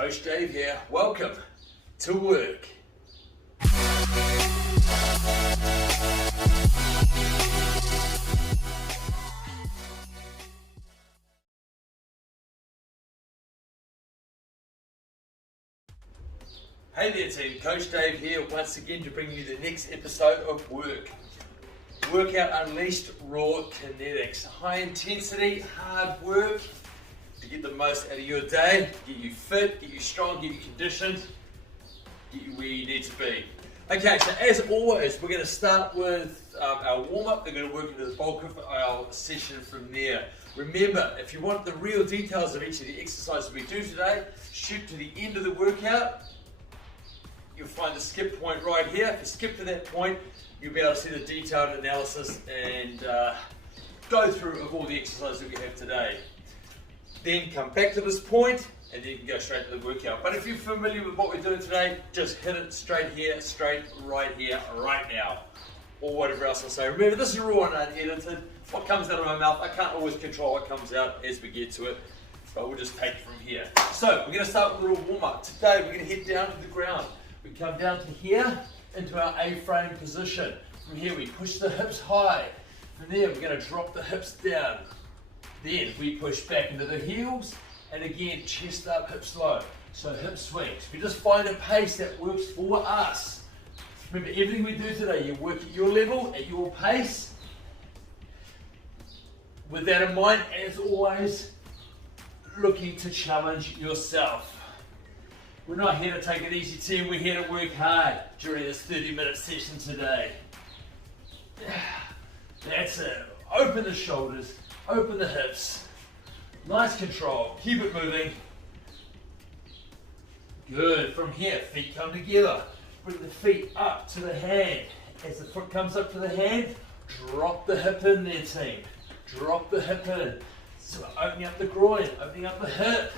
Coach Dave here. Welcome to work. Hey there team, Coach Dave here once again to bring you the next episode of Work. Workout Unleashed Raw Kinetics. High intensity, hard work to get the most out of your day, get you fit, get you strong, get you conditioned, get you where you need to be. Okay, so as always, we're going to start with our warm-up. We're going to work into the bulk of our session from there. Remember, if you want the real details of each of the exercises we do today, shoot to the end of the workout. You'll find the skip point right here. If you skip to that point, you'll be able to see the detailed analysis and go through of all the exercises that we have today. Then come back to this point and then you can go straight to the workout. But if you're familiar with what we're doing today, just hit it straight here, straight right here, right now. Or whatever else I say. Remember, this is raw and unedited. What comes out of my mouth, I can't always control what comes out as we get to it. But we'll just take it from here. So, we're going to start with a little warm-up. Today, we're going to head down to the ground. We come down to here, into our A-frame position. From here, we push the hips high. From there, we're going to drop the hips down. Then, we push back into the heels, and again, chest up, hips low. So, hip swings. We just find a pace that works for us. Remember, everything we do today, you work at your level, at your pace. With that in mind, as always, looking to challenge yourself. We're not here to take it easy, team. We're here to work hard during this 30-minute session today. That's it. Open the shoulders, open the hips. Nice control. Keep it moving. Good. From here, feet come together. Bring the feet up to the hand. As the foot comes up to the hand, drop the hip in there, team. Drop the hip in. So opening up the groin, opening up the hip.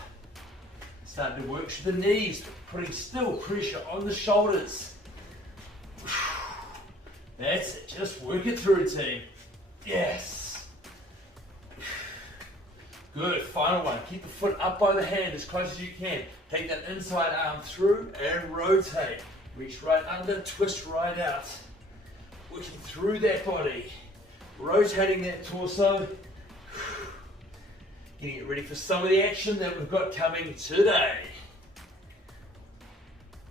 Starting to work through the knees, putting still pressure on the shoulders. That's it, just work it through, team. Yes. Good, final one. Keep the foot up by the hand as close as you can. Take that inside arm through and rotate. Reach right under, twist right out. Working through that body. Rotating that torso. Getting it ready for some of the action that we've got coming today.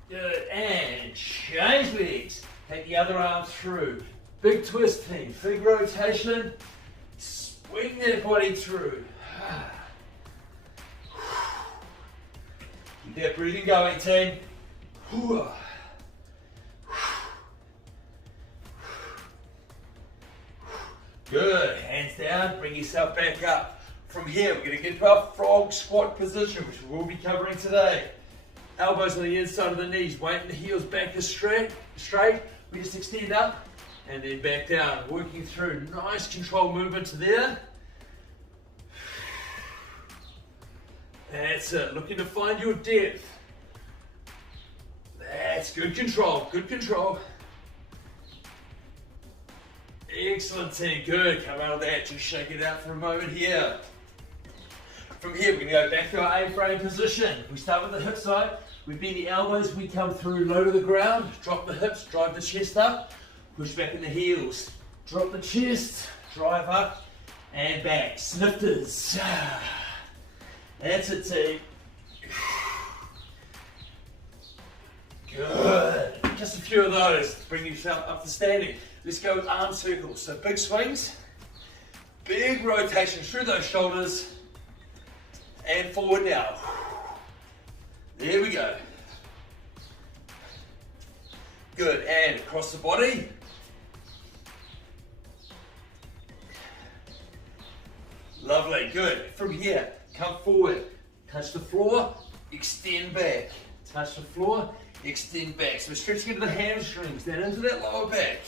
Good, and change legs. Take the other arm through. Big twist, team, big rotation. Swing that body through. Keep that breathing going, team. Good, hands down, bring yourself back up. From here, we're going to get to our frog squat position, which we'll be covering today. Elbows on the inside of the knees, weight in the heels back is straight. We just extend up and then back down, working through. Nice control movement to there. That's it, looking to find your depth. That's good control, good control. Excellent team, good. Come out of that, just shake it out for a moment here. From here, we're going to go back to our A-frame position. We start with the hip side. We bend the elbows. We come through low to the ground. Drop the hips. Drive the chest up. Push back in the heels. Drop the chest. Drive up and back. Snifters. That's it, team. Good. Just a few of those. Bring yourself up to standing. Let's go with arm circles. So big swings. Big rotation through those shoulders. And forward now. There we go. Good, and across the body. Lovely, good. From here, come forward. Touch the floor, extend back. Touch the floor, extend back. So we're stretching into the hamstrings, then into that lower back.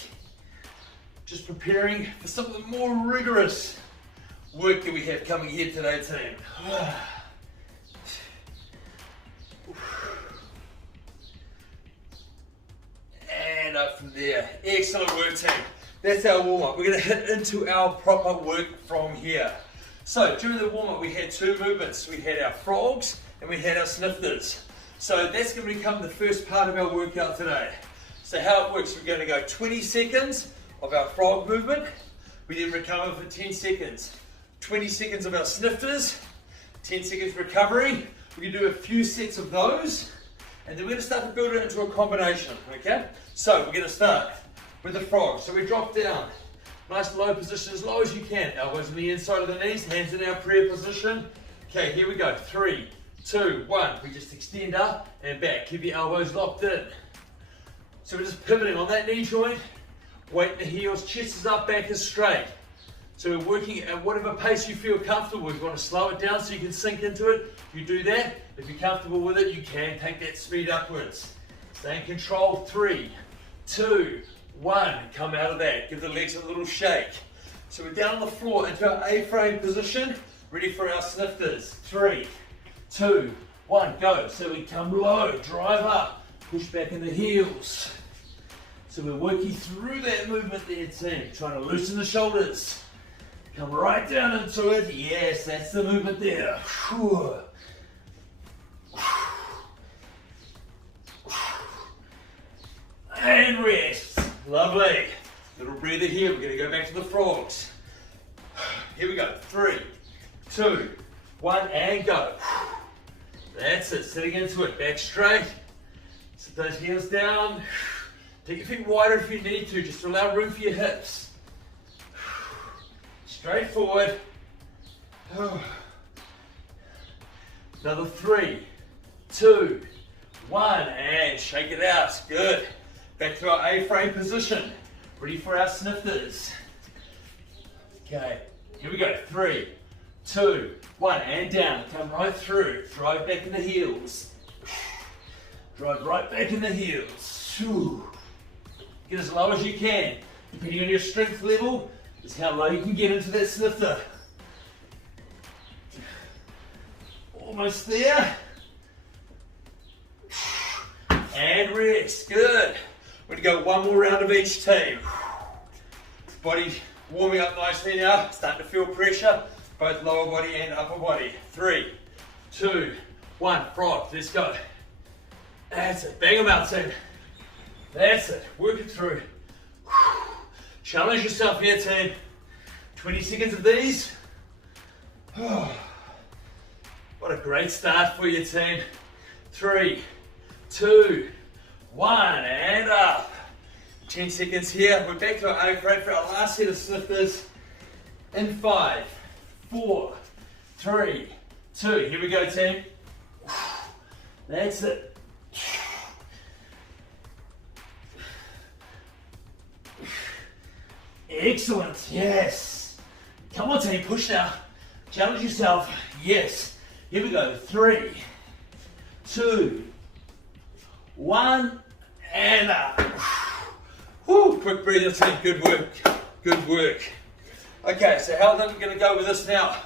Just preparing for some of the more rigorous work that we have coming here today, team. And up from there. Excellent work, team. That's our warm-up. We're going to hit into our proper work from here. So during the warm-up, we had two movements. We had our frogs and we had our snifters. So that's going to become the first part of our workout today. So how it works, we're going to go 20 seconds of our frog movement. We then recover for 10 seconds. 20 seconds of our snifters, 10 seconds recovery. We can do a few sets of those, and then we're going to start to build it into a combination, okay? So we're going to start with the frog. So we drop down, nice low position, as low as you can. Elbows on the inside of the knees, hands in our prayer position. Okay, here we go. 3, 2, 1. We just extend up and back. Keep your elbows locked in. So we're just pivoting on that knee joint. Weight in the heels, chest is up, back is straight. So we're working at whatever pace you feel comfortable. If you want to slow it down so you can sink into it, you do that. If you're comfortable with it, you can take that speed upwards. Stay in control. 3, 2, 1. Come out of that. Give the legs a little shake. So we're down on the floor into our A-frame position, ready for our snifters. 3, 2, 1. Go. So we come low, drive up, push back in the heels. So we're working through that movement there, team. Trying to loosen the shoulders. Come right down into it. Yes, that's the movement there. And rest. Lovely. Little breather here. We're going to go back to the frogs. Here we go. 3, 2, 1, and go. That's it. Sitting into it. Back straight. Sit those heels down. Take your feet wider if you need to, just to allow room for your hips. Straight forward. Another 3, 2, 1, and shake it out. Good. Back to our A-frame position. Ready for our snifters. Okay, here we go. 3, 2, 1, and down. Come right through. Drive back in the heels. Drive right back in the heels. Get as low as you can. Depending on your strength level, is how low you can get into that snifter. Almost there. And rest. Good. We're going to go one more round of each team. Body warming up nicely now. Starting to feel pressure, both lower body and upper body. 3, 2, 1. Frog. Let's go. That's it. Bang them out, team. That's it. Work it through. Challenge yourself here, team. 20 seconds of these. What a great start for your team. 3, 2, 1, and up. 10 seconds here. We're back to our A-frame for our last set of snifters. In 5, 4, 3, 2. Here we go, team. That's it. Excellent, yes. Come on, team, push now. Challenge yourself, yes. Here we go, 3, 2, 1, and up. Whew, quick breather, team, good work, good work. Okay, so how are we going to go with this now?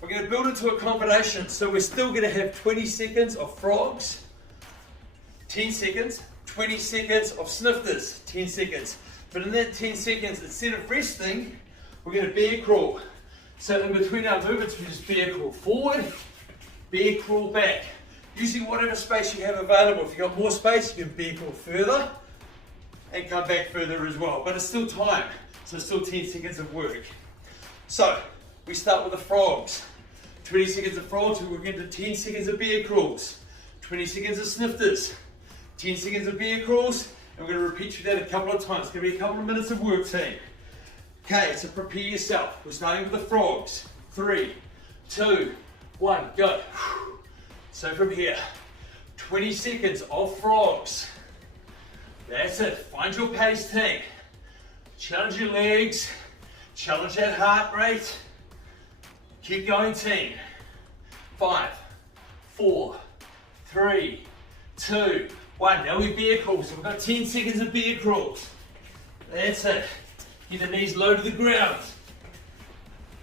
We're going to build into a combination. So we're still going to have 20 seconds of frogs, 10 seconds, 20 seconds of snifters, 10 seconds. But in that 10 seconds, instead of resting, we're going to bear crawl. So in between our movements, we just bear crawl forward, bear crawl back. Using whatever space you have available. If you've got more space, you can bear crawl further and come back further as well. But it's still time, so it's still 10 seconds of work. So we start with the frogs. 20 seconds of frogs, we work into 10 seconds of bear crawls. 20 seconds of snifters. 10 seconds of bear crawls. And we're going to repeat through that a couple of times. It's going to be a couple of minutes of work, team. Okay, so prepare yourself. We're starting with the frogs. 3, 2, 1, go. So from here, 20 seconds of frogs. That's it. Find your pace, team. Challenge your legs. Challenge that heart rate. Keep going, team. 5, 4, 3, 2, 1. Now we bear crawls. So we've got 10 seconds of bear crawls. That's it. Get the knees low to the ground.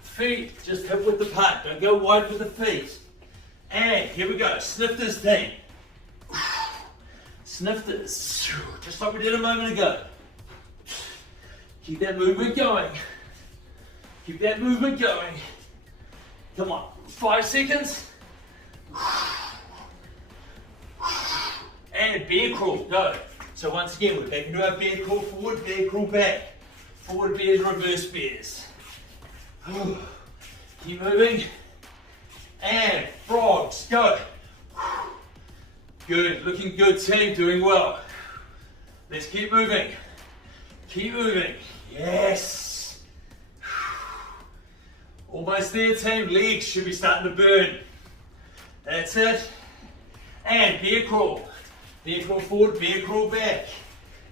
Feet just hip width apart. Don't go wide with the feet. And here we go. Snifters, team. Snifters. Just like we did a moment ago. Keep that movement going. Keep that movement going. Come on. 5 seconds. and bear crawl, go. So once again, we're back into our bear crawl forward, bear crawl back. Forward bears, reverse bears. Keep moving. And frogs, go. Good, looking good team, doing well. Let's keep moving. Keep moving. Yes. Almost there, team. Legs should be starting to burn. That's it. And bear crawl. Bear crawl forward, bear crawl back.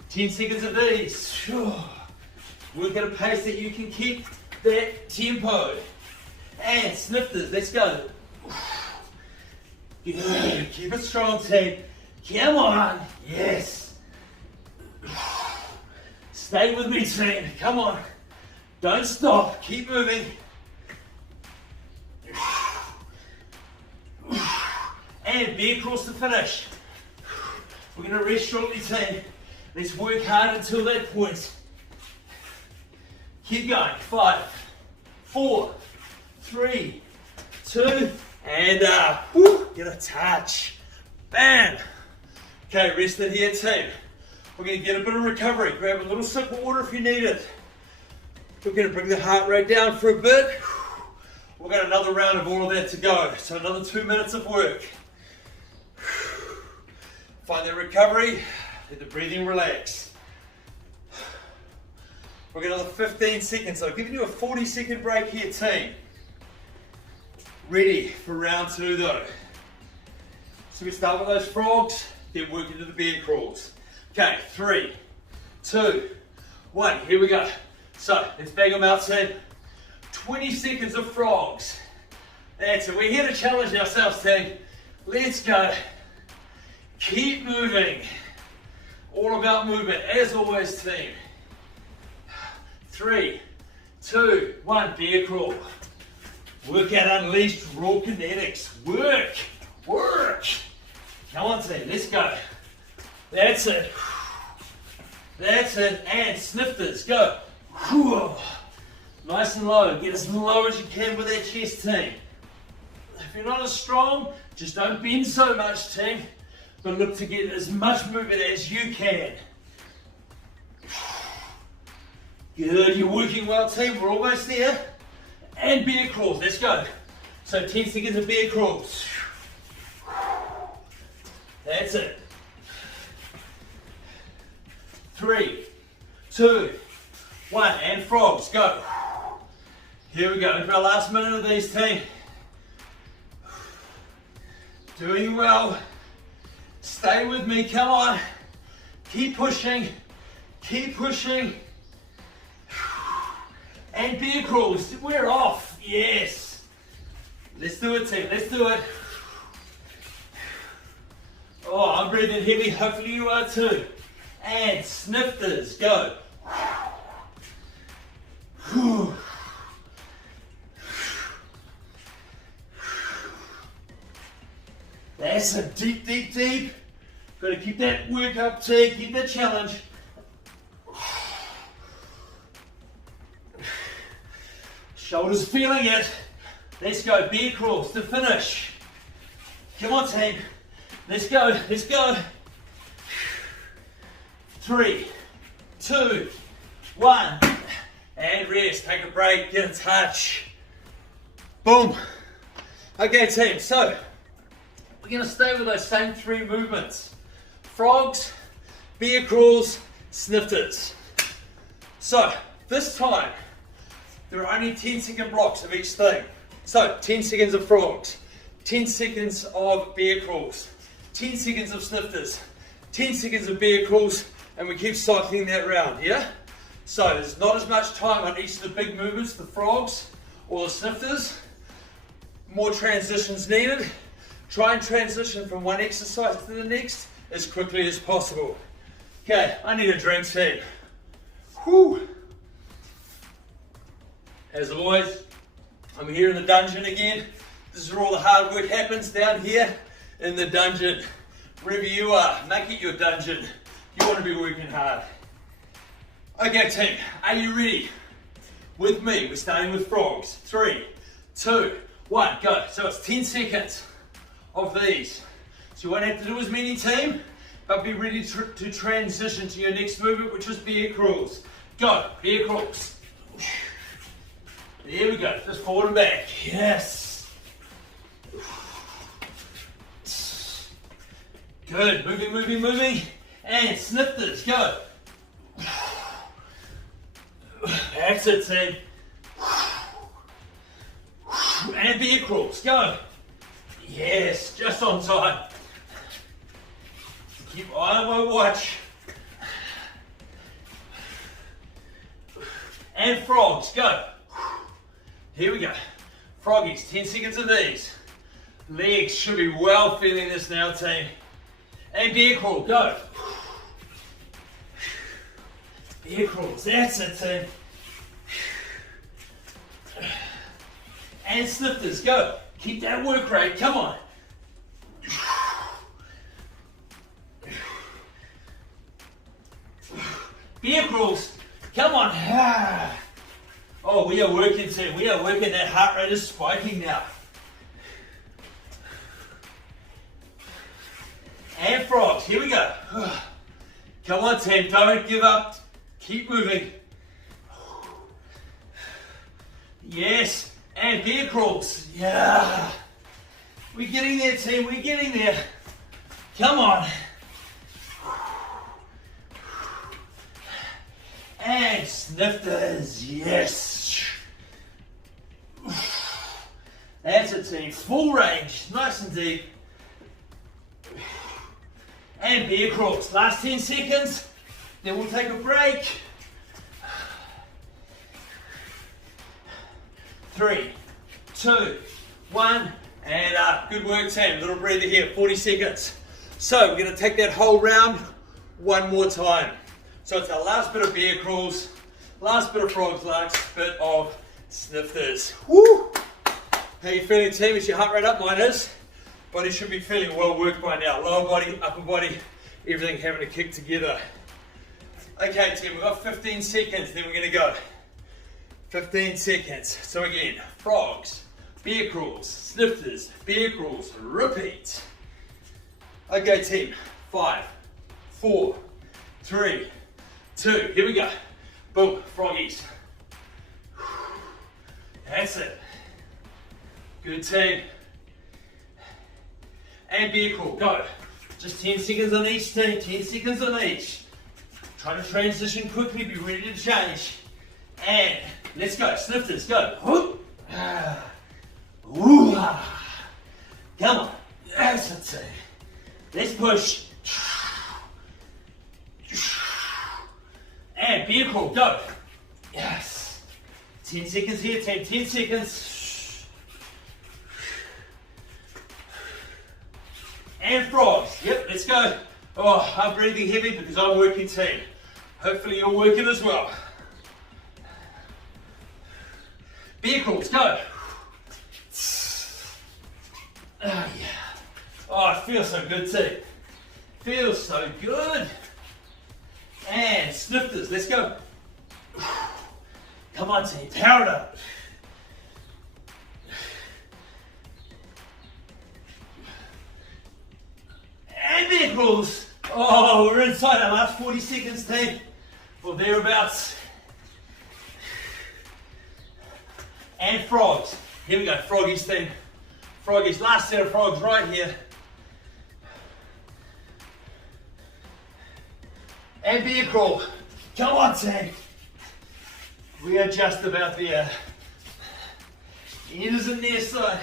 10 seconds of these. Work at a pace that you can keep that tempo. And snifters, let's go. Good. Keep it strong, team. Come on. Yes. Stay with me, team. Come on. Don't stop. Keep moving. And bear crawls to finish. We're going to rest shortly, team. Let's work hard until that point. Keep going. 5, 4, 3, 2, and get a touch. Bam. Okay, rest it here, team. We're going to get a bit of recovery. Grab a little sip of water if you need it. We're going to bring the heart rate down for a bit. We've got another round of all of that to go. So another 2 minutes of work. Find that recovery. Let the breathing relax. We've got another 15 seconds. So I'm giving you a 40-second break here, team. Ready for round 2 though. So we start with those frogs, then work into the bear crawls. Okay, 3, 2, 1, here we go. So let's bang them out, team. 20 seconds of frogs. That's it, we're here to challenge ourselves, team. Let's go. Keep moving. All about movement, as always, team. 3, 2, 1, bear crawl. Workout unleashed, raw kinetics. Work, work. Come on, team, let's go. That's it. That's it. And snifters, go. Nice and low. Get as low as you can with that chest, team. If you're not as strong, just don't bend so much, team. But look to get as much movement as you can. Good, you're working well, team. We're almost there. And bear crawls, let's go. So 10 seconds of bear crawls. That's it. 3, 2, 1, and frogs, go. Here we go, into our last minute of these, team. Doing well. Stay with me, come on. Keep pushing, keep pushing. And bear crawls, we're off, yes. Let's do it, team, let's do it. Oh, I'm breathing heavy, hopefully you are too. And snifters, go. That's a deep, deep, deep. Got to keep that work up, team, keep that challenge. Shoulders feeling it. Let's go, bear crawls to finish. Come on, team. Let's go, let's go. 3, 2, 1, and rest. Take a break, get a touch. Boom. Okay, team, so we're going to stay with those same 3 movements. Frogs, bear crawls, snifters. So this time, there are only 10-second blocks of each thing. So 10 seconds of frogs, 10 seconds of bear crawls, 10 seconds of snifters, 10 seconds of bear crawls, and we keep cycling that round, yeah? So there's not as much time on each of the big movements, the frogs or the snifters. More transitions needed. Try and transition from one exercise to the next as quickly as possible. Okay, I need a drink, team. Whew. As always, I'm here in the dungeon again. This is where all the hard work happens, down here in the dungeon. Wherever you are, make it your dungeon. You want to be working hard. Okay, team, are you ready? With me, we're starting with frogs. 3, 2, 1, go. So it's 10 seconds of these. So you won't have to do as many, team. but be ready to transition to your next movement, which is bear crawls. Go, bear crawls. There we go, just forward and back. Yes. Good, moving, moving, moving. And snifters, go. That's it, team. And bear crawls, go. Yes, just on time. Keep eye on my watch. And frogs, go. Here we go. Froggies, 10 seconds of these. Legs should be well feeling this now, team. And bear crawl, go. Bear crawls, that's it, team. And snifters, go. Keep that work rate, come on. Bear crawls, come on. Oh, we are working, team. We are working. That heart rate is spiking now. And frogs, here we go. Come on, team, don't give up. Keep moving. Yes, and bear crawls. Yeah. We're getting there, team, we're getting there. Come on. And snifters, yes. That's it, team. Full range, nice and deep. And bear crawls, last 10 seconds, then we'll take a break. 3, 2, 1, and up. Good work, team. Little breather here, 40 seconds. So we're going to take that whole round one more time. So it's our last bit of bear crawls, last bit of frogs, last bit of snifters. Woo! How you feeling, team? Is your heart rate up? Mine is. Body should be feeling well worked by now. Lower body, upper body, everything having a kick together. Okay, team, we've got 15 seconds, then we're going to go. 15 seconds. So again, frogs, bear crawls, snifters, bear crawls, repeat. Okay, team, 5, 4, 3, 2, here we go. Boom, froggies. That's it. Good, team. And bear crawl, go. Just 10 seconds on each, team, 10 seconds on each. Try to transition quickly, be ready to change. And let's go, snifters, go. Come on, that's it, team. Let's push. And bear crawl, go. Yes. 10 seconds here, team, 10 seconds. And frogs, yep, let's go. Oh, I'm breathing heavy because I'm working, team. Hopefully you're working as well. Bear crawls, go. Oh, yeah. Oh, it feels so good, team. Feels so good. And snifters, let's go. Come on, team, power it up. And bear crawls. Oh, we're inside our last 40 seconds, team, or thereabouts. And frogs. Here we go, froggies, team. Froggies, last set of frogs right here. And bear crawl. Come on, team. We are just about there. It isn't near side.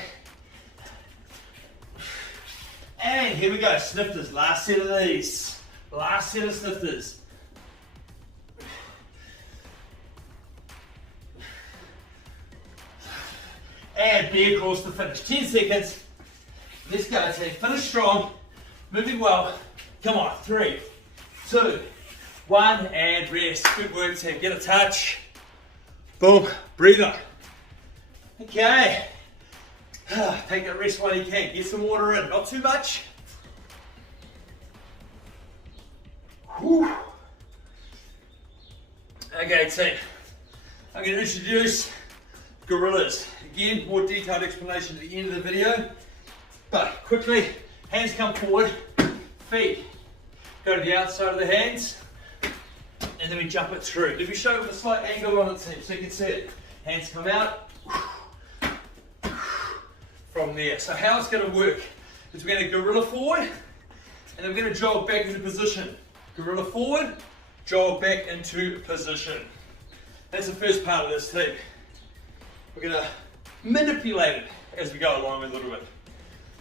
And here we go, snifters. Last set of these. Last set of snifters. And bear crawls to finish. 10 seconds. Let's go, team. Finish strong. Moving well. Come on. 3, 2, 1, and rest. Good work, team. Get a touch. Boom. Breathe up. Okay. Take that rest while you can. Get some water in. Not too much. Whew. Okay, team. I'm going to introduce gorillas. Again, more detailed explanation at the end of the video. But quickly, hands come forward, feet go to the outside of the hands, and then we jump it through. Let me show you with a slight angle on it, team, so you can see it. Hands come out, from there. So how it's going to work is we're going to gorilla forward, and then we're going to jog back into position. Gorilla forward, jog back into position. That's the first part of this team. We're going to manipulate it as we go along a little bit.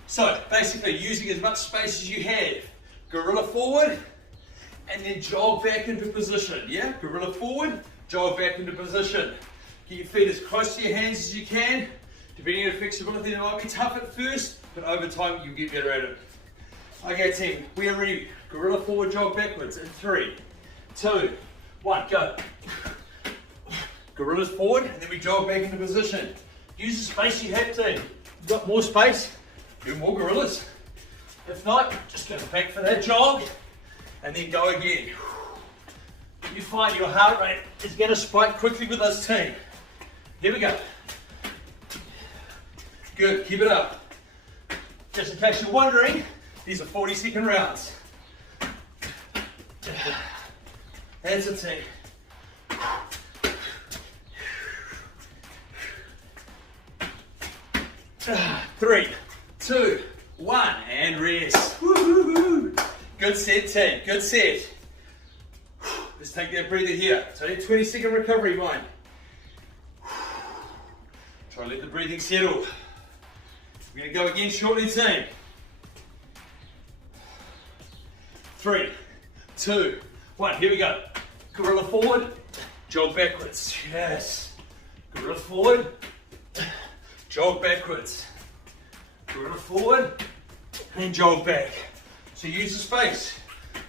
So basically using as much space as you have. Gorilla forward, and then jog back into position. Yeah, gorilla forward, jog back into position. Get your feet as close to your hands as you can. Depending on your flexibility, it might be tough at first, but over time you'll get better at it. Okay team, we are ready. Gorilla forward, jog backwards in 3, 2, 1, go. Gorillas forward, and then we jog back into position. Use the space you have, team. You've got more space, do more gorillas. If not, just go back for that jog, and then go again. You find your heart rate is going to spike quickly with this team. Here we go. Good, keep it up. Just in case you're wondering, these are 40-second rounds. That's it, team. 3, 2, 1, and rest. Woo-hoo-hoo. Good set, team, good set. Let's take that breather here. So 20-second recovery, mind. Try to let the breathing settle. We're going to go again shortly, team. 3, 2, 1, here we go. Gorilla forward, jog backwards. Yes. Gorilla forward, jog backwards. Gorilla forward, and jog back. So use the space.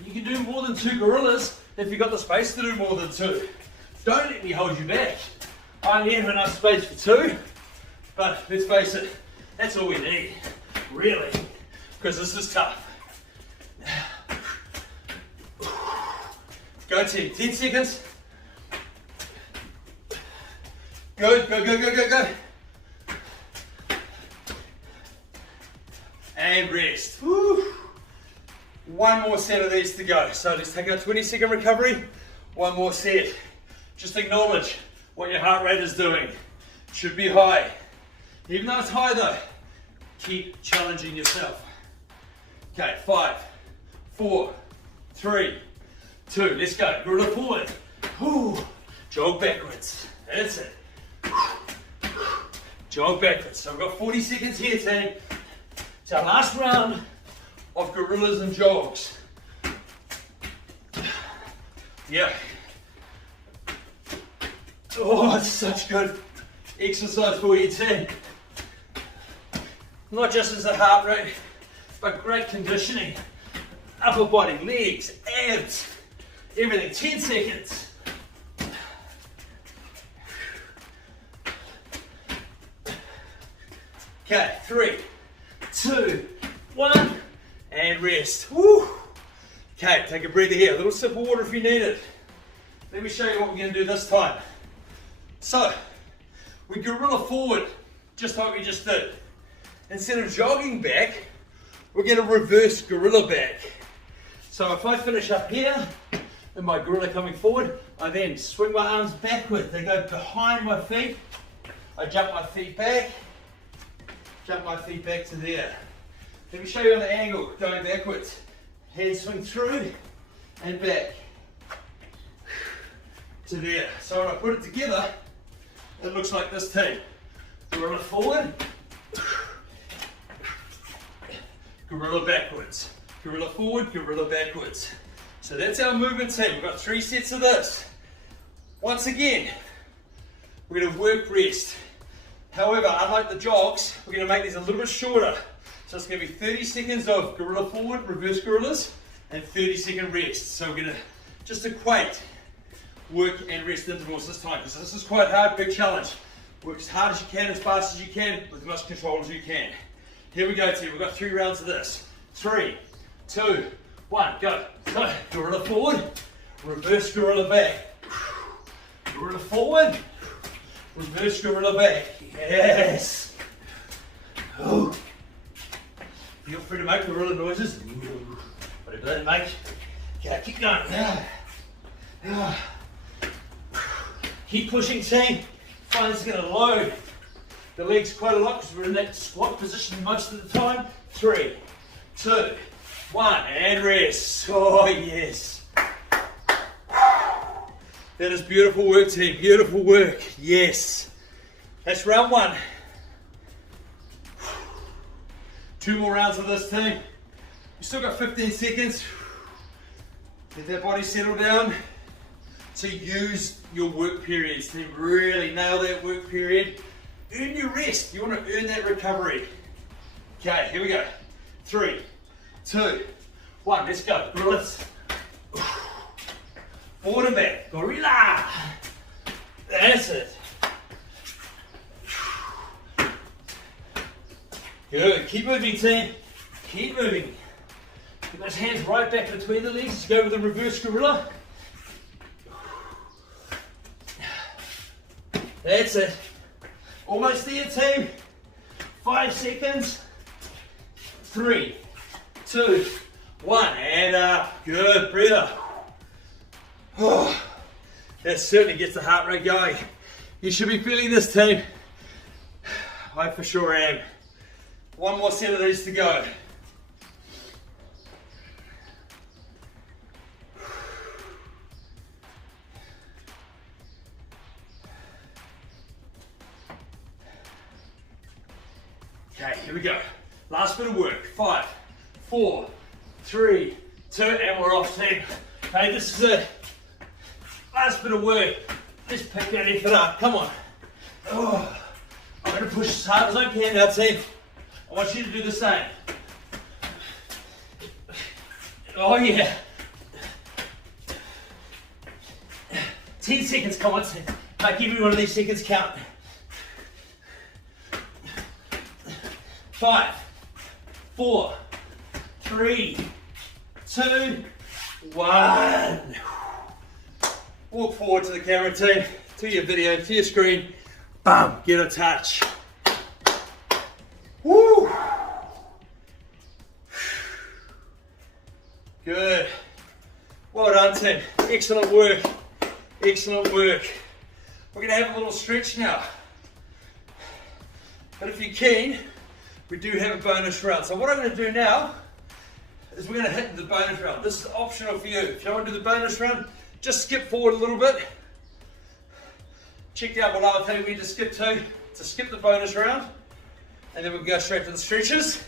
You can do more than 2 gorillas if you've got the space to do more than 2. Don't let me hold you back. I only have enough space for 2, but let's face it, that's all we need, really, because this is tough. Go team, 10 seconds. Good, go, go, go, go, go. And rest. Woo. One more set of these to go. So let's take our 20-second recovery. One more set. Just acknowledge what your heart rate is doing. It should be high. Even though it's high though, keep challenging yourself. Okay, 5, 4, 3, 2, let's go. Gorilla forward. Whew. Jog backwards. That's it. Jog backwards. So we've got 40 seconds here, team. It's our last round of gorillas and jogs. Yeah. Oh, it's such good exercise for you, team. Not just as a heart rate, but great conditioning. Upper body, legs, abs, everything. 10 seconds. Okay, 3, 2, 1, and rest. Woo. Okay, take a breather here. A little sip of water if you need it. Let me show you what we're going to do this time. So, we gorilla forward, just like we just did. Instead of jogging back, we're going to reverse gorilla back. So if I finish up here, and my gorilla coming forward, I then swing my arms backward. They go behind my feet. I jump my feet back to there. Let me show you on the angle, going backwards. Hands swing through and back to there. So when I put it together, it looks like this team. Gorilla forward, gorilla backwards. Gorilla forward, gorilla backwards. So that's our movement team. We've got 3 sets of this. Once again, we're going to work rest. However, unlike the jogs, we're going to make these a little bit shorter. So it's going to be 30 seconds of gorilla forward, reverse gorillas, and 30-second rest. So we're going to just equate work and rest intervals this time, because this is quite hard, big challenge. Work as hard as you can, as fast as you can, with as much control as you can. Here we go, team. We've got 3 rounds of this. 3, 2, 1, go. So, gorilla forward, reverse gorilla back. Gorilla forward, reverse gorilla back. Yes. Feel free to make gorilla noises. Whatever they make. Okay, keep going. Keep pushing, team. Find it's going to load the legs quite a lot because we're in that squat position most of the time. 3, 2, 1, and rest. Oh, yes. That is beautiful work, team. Beautiful work. Yes. That's round 1. 2 more rounds of this, team. You still got 15 seconds. Get that body settled down. So use your work periods to really nail that work period. Earn your rest. You want to earn that recovery. Okay, here we go. 3, 2, 1. Let's go. Gorillas. Forward and back. Gorilla. That's it. Good. Keep moving, team. Keep moving. Get those hands right back between the legs. Let's go with the reverse gorilla. That's it. Almost there, team. 5 seconds. 3, 2, 1. And up. Good. Breathe up. Oh, that certainly gets the heart rate going. You should be feeling this, team. I for sure am. 1 more set of these to go. Okay, here we go. Last bit of work. 5, 4, 3, 2, and we're off, team. Okay, this is it. Last bit of work. Let's pick that effort up. Come on. Oh, I'm going to push as hard as I can now, team. I want you to do the same. Oh, yeah. 10 seconds, come on, team. Make every one of these seconds count. 5, 4, 3, 2, 1. Walk forward to the camera, team, to your video, to your screen. Bam, get a touch. Woo! Good. Well done, team. Excellent work. Excellent work. We're going to have a little stretch now. But if you're keen, we do have a bonus round. So what I'm going to do now is we're going to hit the bonus round. This is optional for you. If you don't want to do the bonus round, just skip forward a little bit. Check out below, I'll tell you where to skip to skip the bonus round. And then we'll go straight to the stretches.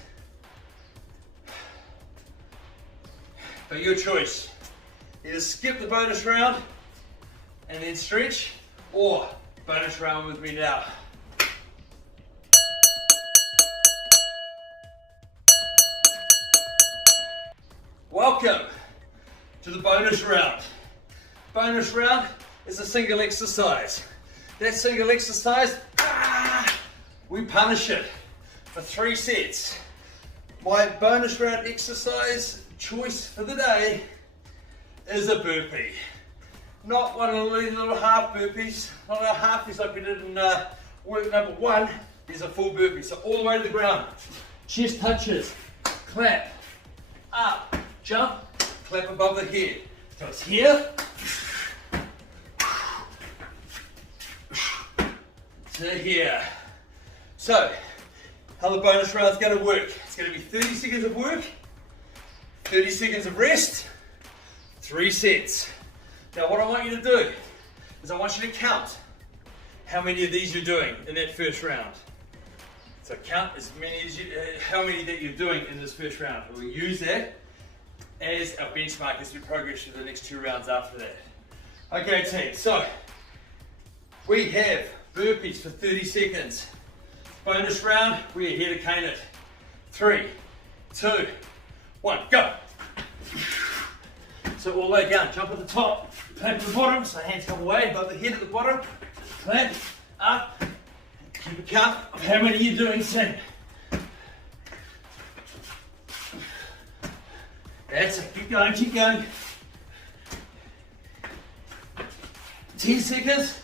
But your choice. Either skip the bonus round and then stretch, or bonus round with me now. Welcome to the bonus round. Bonus round is a single exercise. That single exercise, we punish it for 3 sets. My bonus round exercise choice for the day is a burpee. Not one of these little half burpees, not a halfies like we did in work number 1. These are full burpees, so all the way to the ground. Chest touches, clap, up, jump, clap above the head. So it's here, to here. So, how the bonus round is going to work. It's going to be 30 seconds of work, 30 seconds of rest, 3 sets. Now what I want you to do is I want you to count how many of these you're doing in that first round. So count as many as how many that you're doing in this first round. We'll use that as our benchmark as we progress through the next 2 rounds after that. Okay team, so we have burpees for 30 seconds. Bonus round, we are here to cane it. 3, 2, 1, go. So all the way down, jump at the top, clap at the bottom, so hands come away, above the head at the bottom, clap, up, keep a count of how many you're doing, team. That's it, keep going, keep going. 10 seconds.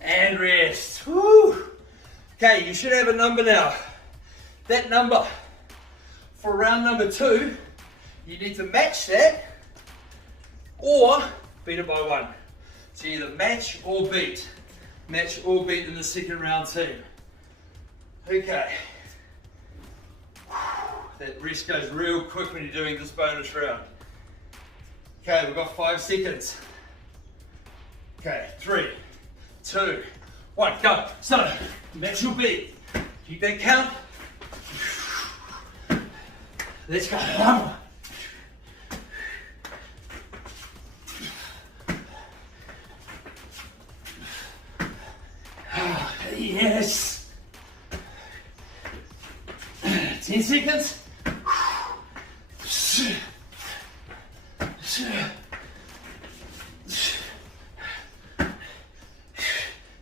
And rest. Woo. Okay, you should have a number now. That number for round number 2, you need to match that or beat it by 1. So either match or beat. Match or beat in the second round team. Okay. That rest goes real quick when you're doing this bonus round. Okay, we've got 5 seconds. Okay, 3, 2, 1, go. So, match or beat. Keep that count. Let's go. Yes. 10 seconds.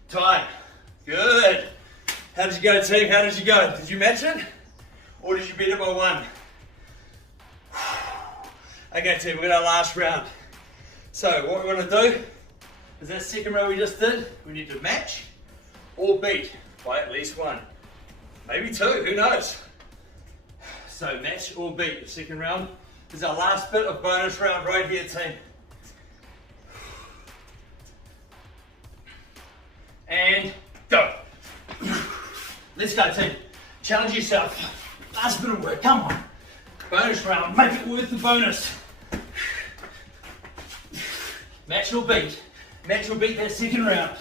Time. Good. How did you go, team? How did you go? Did you match it? Or did you beat it by 1? Okay, team, we're going to our last round. So, what we're going to do is that second row we just did, we need to match or beat by at least 1. Maybe 2, who knows? So, match or beat. The second round is our last bit of bonus round right here, team. And go. Let's go, team. Challenge yourself. Last bit of work, come on. Bonus round, make it worth the bonus. Match or beat. Match or beat that second round.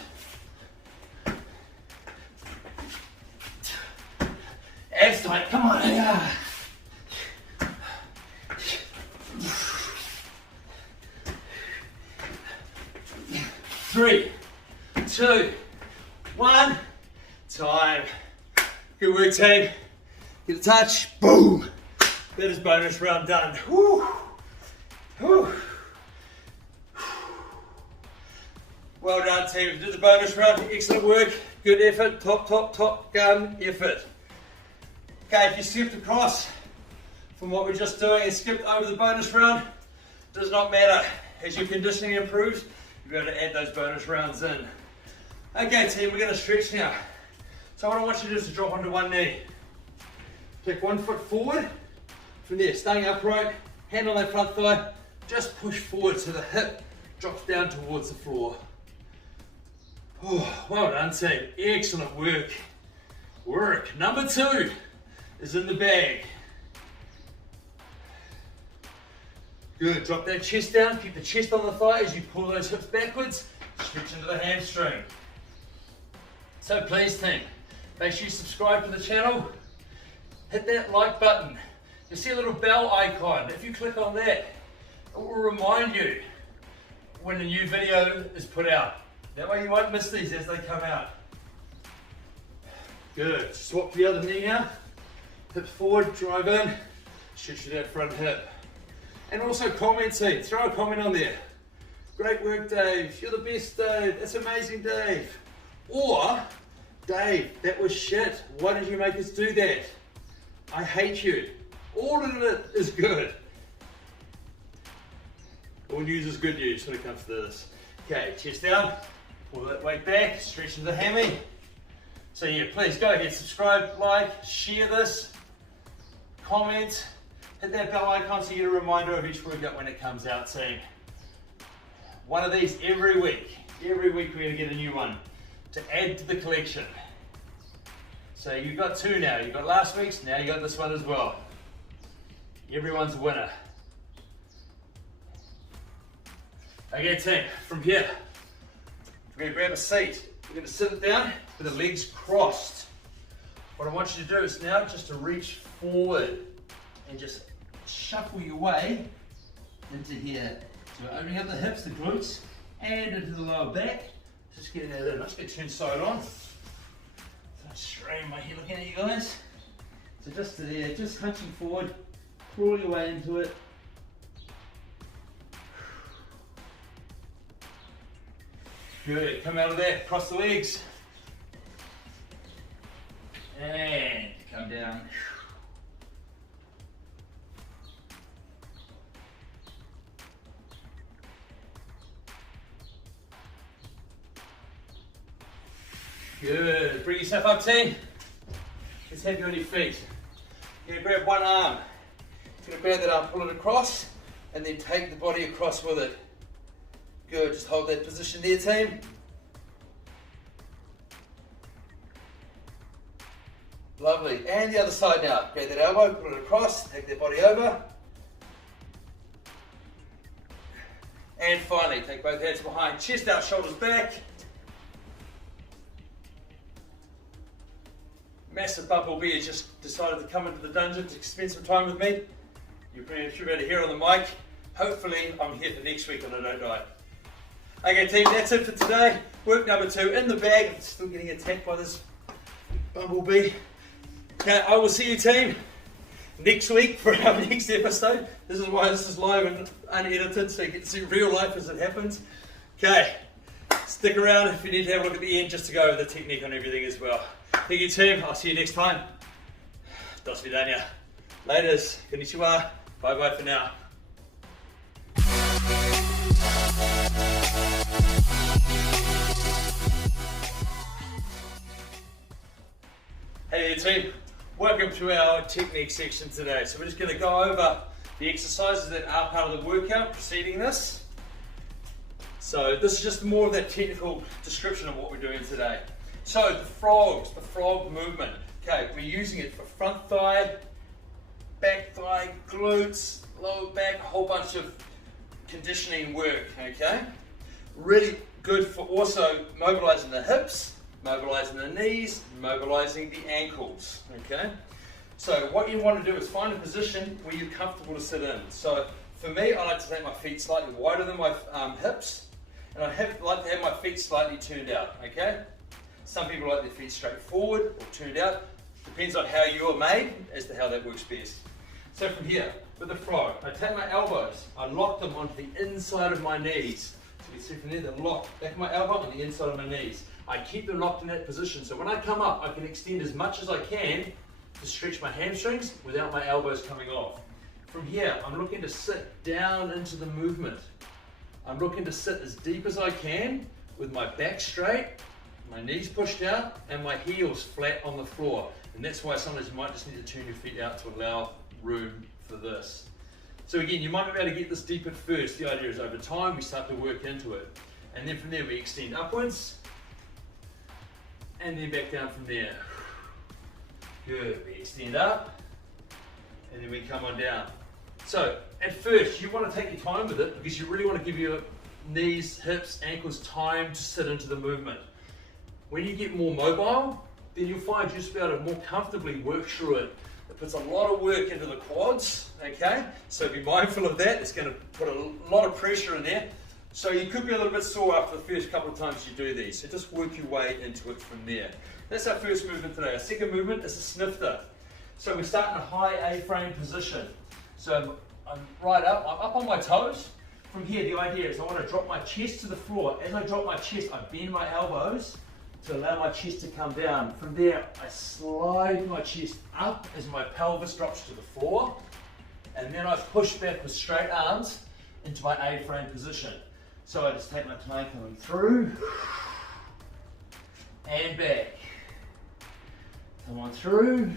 Abs tight, come on. 3, 2, 1, time. Good work, team. Get a touch, boom. That is bonus round done. Woo. Woo. Well done, team. You did the bonus round. Excellent work. Good effort. Top gun effort. Okay, if you skipped across from what we're just doing and skipped over the bonus round, does not matter. As your conditioning improves, you'll be able to add those bonus rounds in. Okay, team, we're going to stretch now. So what I want you to do is to drop onto one knee. Take 1 foot forward. From there, staying upright, hand on that front thigh, just push forward so the hip drops down towards the floor. Oh, well done, team. Excellent work. Work. Number 2 is in the bag. Good. Drop that chest down. Keep the chest on the thigh as you pull those hips backwards. Stretch into the hamstring. So please, team, make sure you subscribe to the channel. Hit that like button. You'll see a little bell icon. If you click on that, it will remind you when a new video is put out. That way you won't miss these as they come out. Good. Swap the other knee now. Hips forward, drive in, stretch to that front hip. And also comment, team. Throw a comment on there. Great work, Dave. You're the best, Dave. That's amazing, Dave. Or, Dave, that was shit. Why did you make us do that? I hate you. All of it is good. All news is good news when it comes to this. Okay, chest down, pull that weight back, stretch into the hammy. So yeah, please go ahead, subscribe, like, share this, comment, hit that bell icon so you get a reminder of each workout when it comes out, team. One of these every week. Every week we're gonna get a new one to add to the collection. So you've got 2 now. You've got last week's, now you got this one as well. Everyone's a winner. Okay, team, from here, we're going to grab a seat. We're going to sit it down with the legs crossed. What I want you to do is now just to reach forward and just shuffle your way into here. So opening up the hips, the glutes, and into the lower back. Just getting that in. Let's get turned side on. So strain my head looking at you guys. So just to there, just hunching forward, crawl your way into it. Good, come out of there, cross the legs. And come down. Good, bring yourself up, team. Let's have you on your feet. You're going to grab one arm. You're going to grab that arm, pull it across, and then take the body across with it. Good, just hold that position there, team. Lovely, and the other side now. Grab that elbow, pull it across, take that body over. And finally, take both hands behind, chest out, shoulders back. Massive Bumblebee has just decided to come into the dungeon to spend some time with me. You're pretty sure about to hear on the mic. Hopefully, I'm here for next week and I don't die. Okay, team, that's it for today. Work number 2 in the bag. I'm still getting attacked by this Bumblebee. Okay, I will see you, team, next week for our next episode. This is why this is live and unedited, so you get to see real life as it happens. Okay, stick around if you need to have a look at the end just to go over the technique on everything as well. Thank you, team. I'll see you next time. Do svidania. Laters. Konnichiwa. Bye-bye for now. Hey there, team. Welcome to our technique section today. So we're just going to go over the exercises that are part of the workout preceding this. So this is just more of that technical description of what we're doing today. So the frog movement. Okay, we're using it for front thigh, back thigh, glutes, lower back, a whole bunch of conditioning work, okay? Really good for also mobilizing the hips, mobilizing the knees, mobilizing the ankles, okay? So what you want to do is find a position where you're comfortable to sit in. So for me, I like to take my feet slightly wider than my hips, and I like to have my feet slightly turned out, okay? Some people like their feet straight forward or turned out. Depends on how you're made as to how that works best. So from here, with the frog, I take my elbows, I lock them onto the inside of my knees. So you can see from there, they're locked, back of my elbow on the inside of my knees. I keep them locked in that position, so when I come up, I can extend as much as I can to stretch my hamstrings without my elbows coming off. From here, I'm looking to sit down into the movement. I'm looking to sit as deep as I can with my back straight, my knees pushed out, and my heels flat on the floor. And that's why sometimes you might just need to turn your feet out to allow room for this. So again, you might not be able to get this deep at first. The idea is over time, we start to work into it. And then from there, we extend upwards, and then back down from there. Good, we extend up, and then we come on down. So at first, you want to take your time with it because you really want to give your knees, hips, ankles time to sit into the movement. When you get more mobile, then you'll find you'll just be able to more comfortably work through it. It puts a lot of work into the quads, okay? So be mindful of that. It's going to put a lot of pressure in there. So you could be a little bit sore after the first couple of times you do these. So just work your way into it from there. That's our first movement today. Our second movement is a snifter. So we start in a high A-frame position. So I'm right up, I'm up on my toes. From here, the idea is I want to drop my chest to the floor. As I drop my chest, I bend my elbows to allow my chest to come down. From there, I slide my chest up as my pelvis drops to the floor, and then I push back with straight arms into my A-frame position. So I just take my time coming through, and back. Come on through,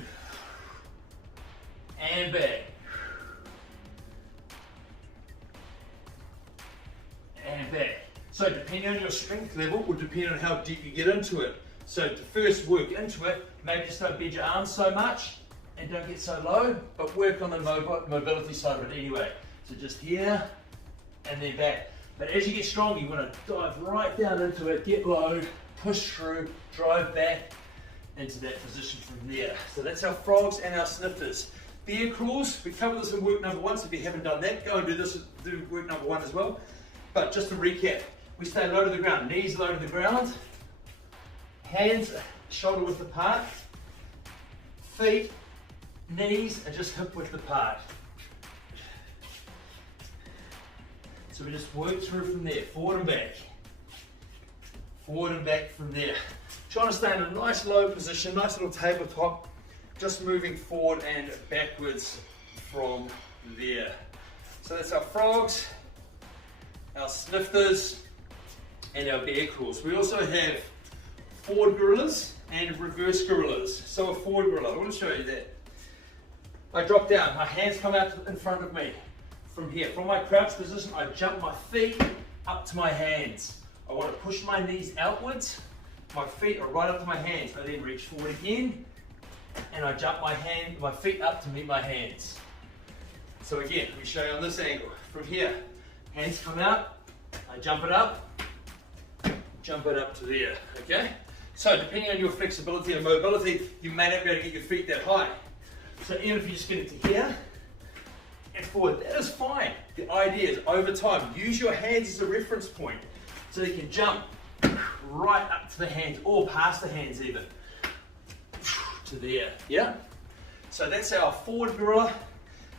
and back. And back. So depending on your strength level will depend on how deep you get into it. So to first work into it, maybe just don't bend your arms so much and don't get so low, but work on the mobility side of it anyway. So just here and then back. But as you get stronger, you want to dive right down into it, get low, push through, drive back into that position from there. So that's our frogs and our snifters. Bear crawls, we covered this in work number 1, so if you haven't done that, go and do work number 1 as well. But just to recap, we stay low to the ground, knees low to the ground, hands shoulder width apart, feet, knees are just hip width apart. So we just work through from there, forward and back from there. Trying to stay in a nice low position, nice little tabletop, just moving forward and backwards from there. So that's our frogs, our snifters, and our bear crawls. We also have forward gorillas and reverse gorillas. So a forward gorilla, I want to show you that. I drop down, my hands come out in front of me. From here, from my crouch position, I jump my feet up to my hands. I want to push my knees outwards. My feet are right up to my hands. I then reach forward again, and I jump my feet up to meet my hands. So again, let me show you on this angle. From here, hands come out, I jump it up to there, okay? So depending on your flexibility and mobility, you may not be able to get your feet that high. So even if you just get it to here and forward, that is fine. The idea is over time, use your hands as a reference point so you can jump right up to the hands or past the hands even to there, yeah? So that's our forward gorilla.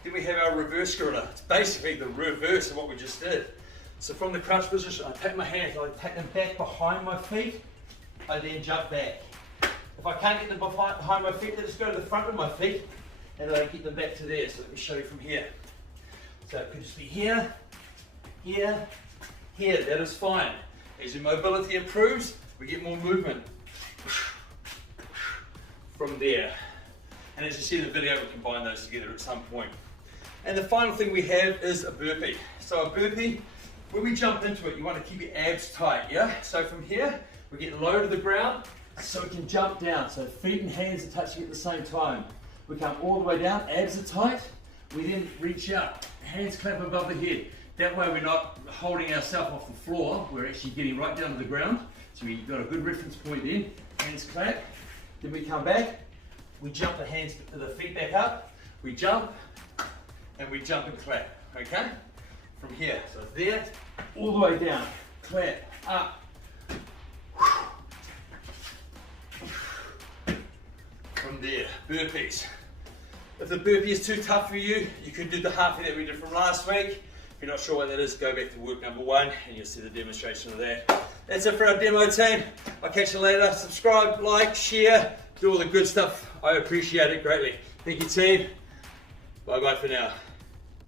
Then we have our reverse gorilla. It's basically the reverse of what we just did. So from the crouch position, I take my hands, I take them back behind my feet, I then jump back. If I can't get them behind my feet, then just go to the front of my feet and then I get them back to there. So let me show you from here. So it could just be here, here, here, that is fine. As your mobility improves, we get more movement from there. And as you see in the video, we combine those together at some point. And the final thing we have is a burpee. So a burpee, when we jump into it, you want to keep your abs tight, yeah? So from here, we get low to the ground, so we can jump down. So feet and hands are touching at the same time. We come all the way down, abs are tight. We then reach out, hands clap above the head. That way we're not holding ourselves off the floor, we're actually getting right down to the ground. So we've got a good reference point then. Hands clap, then we come back, we jump the feet back up, we jump, and we jump and clap, okay? From here, so there, all the way down, clap, up. From there, burpees. If the burpee is too tough for you, you can do the halfie that we did from last week. If you're not sure what that is, go back to work number 1 and you'll see the demonstration of that. That's it for our demo team. I'll catch you later. Subscribe, like, share, do all the good stuff. I appreciate it greatly. Thank you, team. Bye-bye for now.